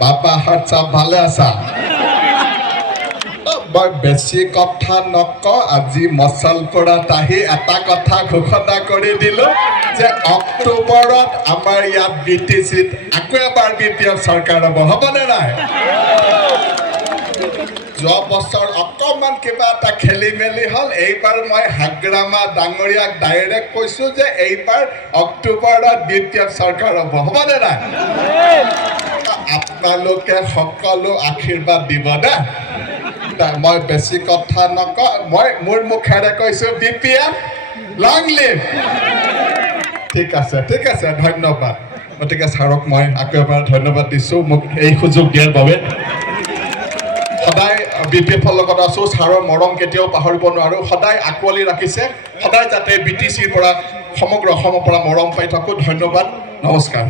বাবাহঁত চব ভালে আছা? মই বেছি কথা নকওঁ, আজি মছলপুৰত আহি এটা কথা ঘোষণা কৰি দিলোঁ যে অক্টোবৰত আমাৰ ইয়াত BTCত আকৌ এবাৰ BPF চৰকাৰ হ'ব। হ'বনে নাই? যোৱা বছৰ অকণমান কিবা এটা খেলি মেলি হ'ল, এইবাৰ মই হাগ্ৰামা ডাঙৰীয়াক ডাইৰেক্ট কৈছোঁ যে এইবাৰ অক্টোবৰত BPF চৰকাৰ হ'ব। হ'বনে নাই? আপোনালোকে সকলো আশীৰ্বাদ দিব দে। মই বেছি কথা নকওঁ, মই মোৰ মুখেৰে কৈছোঁ BPF লং লিভ। ঠিক আছে, ধন্যবাদ। গতিকে ছাৰক মই আকৌ এবাৰ ধন্যবাদ দিছোঁ মোক এই সুযোগ দিয়াৰ বাবে। সদায় BPFৰ লগত আছোঁ, ছাৰৰ মৰম কেতিয়াও পাহৰিব নোৱাৰোঁ। সদায় আঁকোৱালি ৰাখিছে, সদায় যাতে BTCৰ পৰা সমগ্ৰ অসমৰ পৰা মৰম পাই থাকোঁ। ধন্যবাদ, নমস্কাৰ।